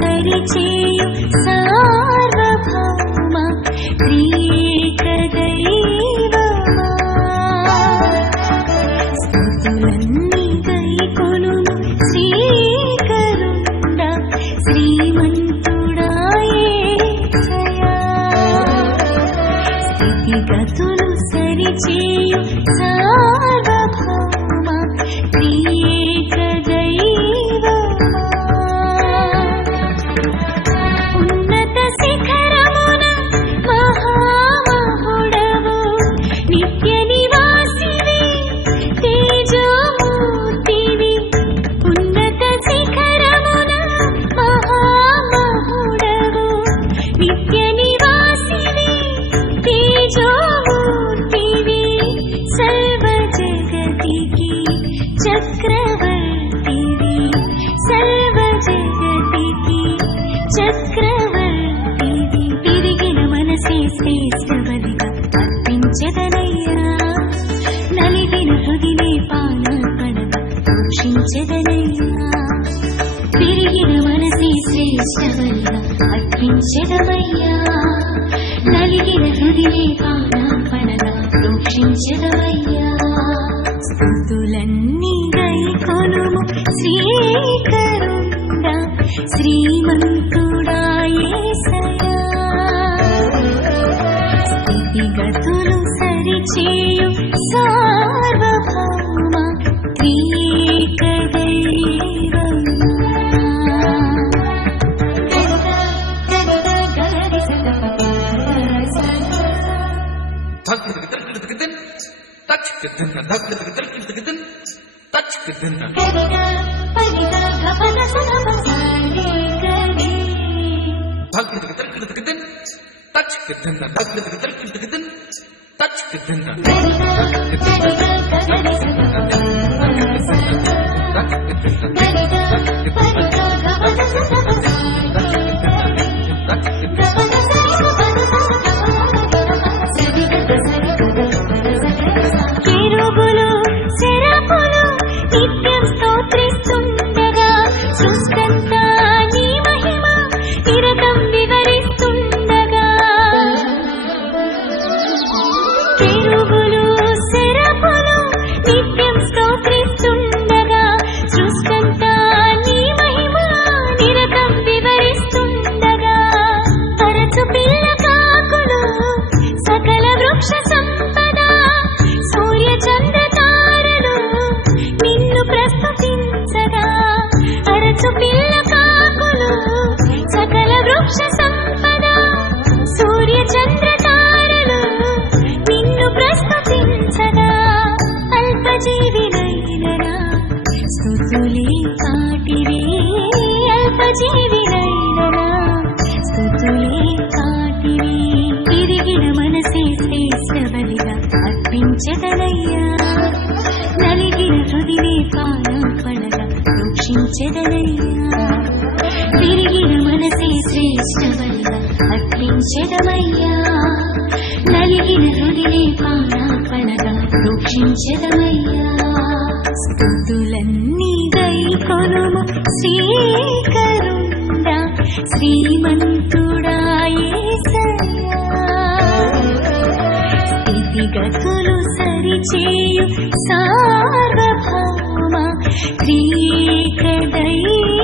సరిచేయు సార్వభౌమ త్రియేక దైవమా స్తుతులన్నీ గైకొనుము శ్రీకరుండ శ్రీమంతుడా యేసయ్యా స్థితిగతులు సరిచేయు సార్వభౌమ త్రియేక దైవమా ఉన్నత శిఖరమున మహామహుడవు నిత్య నివాసివి తేజోమూర్తివి ఉన్నత శిఖరమున మహామహుడవు నిత్య నివాసివి తేజోమూర్తివి సర్వ జగతికి చక్రవర్తివి సర్వ జగతికి చక్రవర్తివి తిరిగిన మనసే శ్రేష్ఠ బలిగా అర్పించెదనయ్యా నలిగిన హృదినే పానపడగా పోషించెదనయ్యా తిరిగిన మనసే శ్రేష్ఠ బలిగా అర్పించెదవయ్యా నలిగిన హృదినే పానపడగా పోషించెదవయ్యా స్తుతులన్నీ గైకొనుము శ్రీకరుండ శ్రీమంతుడా యేసయ్యా స్థితిగతులు సరిచేయు సార్వభౌమ త్రియేక కెరూబులు సెరాఫులు నిత్యం స్తోత్రిస్తుండగా సృష్టంతా నీ మహిమ నిరతం వివరిస్తుండగా కెరూబులు సెరాఫులు నిత్యం స్తోత్రిస్తుండగా సృష్టంతా నీ మహిమ నిరతం వివరిస్తుండగా పరచు పిల్ల కాకులు సకల వృక్ష సంపద సూర్య చంద్ర తారలు నిన్ను ప్రస్తుతించగా అరచు పిల్ల కాకులు సకల వృక్ష సంపద సూర్య చంద్ర తారలు నిన్ను ప్రస్తుతించగా అల్పజీవినైనరా స్తుతులే పాటిరే అల్పజీవినైనరా స్తుతులే పాటిరే తిరిగిన మనసే శ్రేష్ఠ బలిగా అర్పించెదనయ్యా నలిగిన హృదినే పానపడగా రక్షించెదనయ్యా తిరిగిన మనసే శ్రేష్ఠ బలిగా అర్పించెదమయ్యా నలిగిన హృదినే పానపడగా రక్షించెదమయ్యా స్తుతులన్నీ గైకొనుము శ్రీకరుండ శ్రీమంతుడా యేసయ్యా స్థితిగతులు సరిచేయు సార్వభౌమ త్రియేక దైవమా